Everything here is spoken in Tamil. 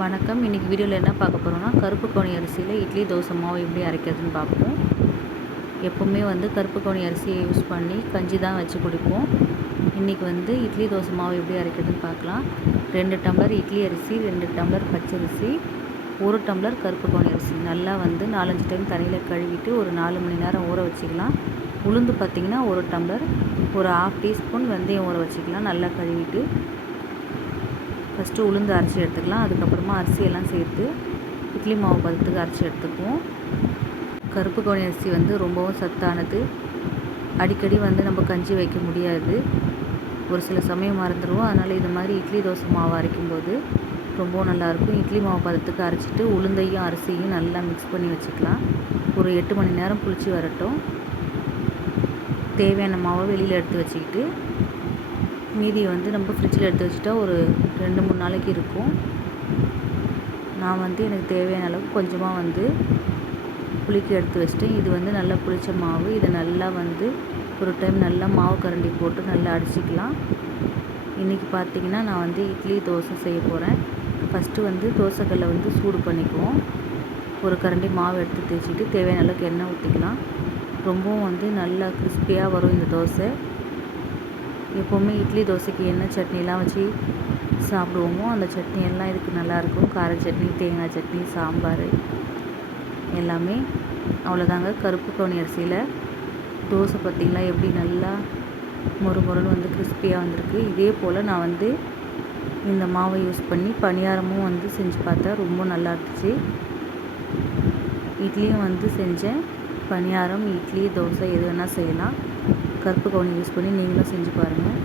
வணக்கம். இன்றைக்கி வீடியோவில் என்ன பார்க்க போகிறோம்னா கருப்பு கோணி அரிசியில் இட்லி தோசை மாவு எப்படி அரைக்கிறதுன்னு பார்ப்போம். எப்போவுமே வந்து கருப்பு கோணி அரிசியை யூஸ் பண்ணி கஞ்சி தான் வச்சு குடிப்போம். இன்றைக்கி வந்து இட்லி தோசை மாவு எப்படி அரைக்கிறதுன்னு பார்க்கலாம். ரெண்டு டம்ளர் இட்லி அரிசி ரெண்டு டம்ளர் பச்சரிசி ஒரு டம்ளர் கருப்பு கோணி அரிசி. நல்லா வந்து நாலஞ்சு டைம் தண்ணியில் கழுவிட்டு ஒரு நாலு மணி நேரம் ஊற வச்சுக்கலாம். உளுந்து பார்த்திங்கன்னா ஒரு டம்ளர் ஒரு ஹாஃப் டீஸ்பூன் வெந்தயம் ஊற வச்சுக்கலாம். நல்லா கழுவிட்டு ஃபஸ்ட்டு உளுந்து அரைச்சி எடுத்துக்கலாம். அதுக்கப்புறமா அரிசியெல்லாம் சேர்த்து இட்லி மாவு பதத்துக்கு அரைச்சி எடுத்துக்குவோம். கருப்பு கவுனி அரிசி வந்து ரொம்பவும் சத்தானது. அடிக்கடி வந்து நம்ம கஞ்சி வைக்க முடியாது. ஒரு சில சமயம் மறந்துடுவோம். அதனால் இது மாதிரி இட்லி தோசை மாவு அரைக்கும்போது ரொம்பவும் நல்லாயிருக்கும். இட்லி மாவு பதத்துக்கு அரைச்சிட்டு உளுந்தையும் அரிசியும் நல்லா மிக்ஸ் பண்ணி வச்சுக்கலாம். ஒரு எட்டு மணி நேரம் புளிச்சு வரட்டும். தேவையான மாவை வெளியில் எடுத்து வச்சுக்கிட்டு மீதியை வந்து நம்ம ஃப்ரிட்ஜில் எடுத்து வச்சுட்டா ஒரு ரெண்டு மூணு நாளைக்கு இருக்கும். நான் வந்து எனக்கு தேவையான அளவுக்கு கொஞ்சமாக வந்து புளிக்க எடுத்து வச்சிட்டேன். இது வந்து நல்லா புளிச்ச மாவு. இதை நல்லா வந்து ஒரு டைம் நல்லா மாவு கரண்டி போட்டு நல்லா அடிச்சிக்கலாம். இன்றைக்கி பார்த்திங்கன்னா நான் வந்து இட்லி தோசை செய்ய போகிறேன் ஃபஸ்ட்டு வந்து தோசைக்கல்லை வந்து சூடு பண்ணிக்குவோம். ஒரு கரண்டி மாவு எடுத்து தேய்ச்சிட்டு தேவையான அளவுக்கு எண்ணெய் ஊற்றிக்கலாம் ரொம்பவும் வந்து நல்லா கிறிஸ்பியாக வரும் இந்த தோசை. எப்போவுமே இட்லி தோசைக்கு என்ன சட்னிலாம் வச்சு சாப்பிடுவோமோ அந்த சட்னி எல்லாம் இதுக்கு நல்லாயிருக்கும். கார சட்னி தேங்காய் சட்னி சாம்பார் எல்லாமே அவ்வளோதாங்க. கருப்பு கவுனி அரிசியில் தோசை பார்த்திங்களா எப்படி நல்லா மொறு மொறுன்னு வந்து கிறிஸ்பியாக வந்திருக்கு. இதே போல் நான் வந்து இந்த மாவை யூஸ் பண்ணி பணியாரமும் வந்து செஞ்சு பார்த்தேன். ரொம்ப நல்லா இருந்துச்சு. இட்லியும் வந்து செஞ்சேன். பணியாரம் இட்லி தோசை எது வேணால் செய்யலாம். கருப்பு கவுனி யூஸ் பண்ணி நீங்களும் செஞ்சு பாருங்கள்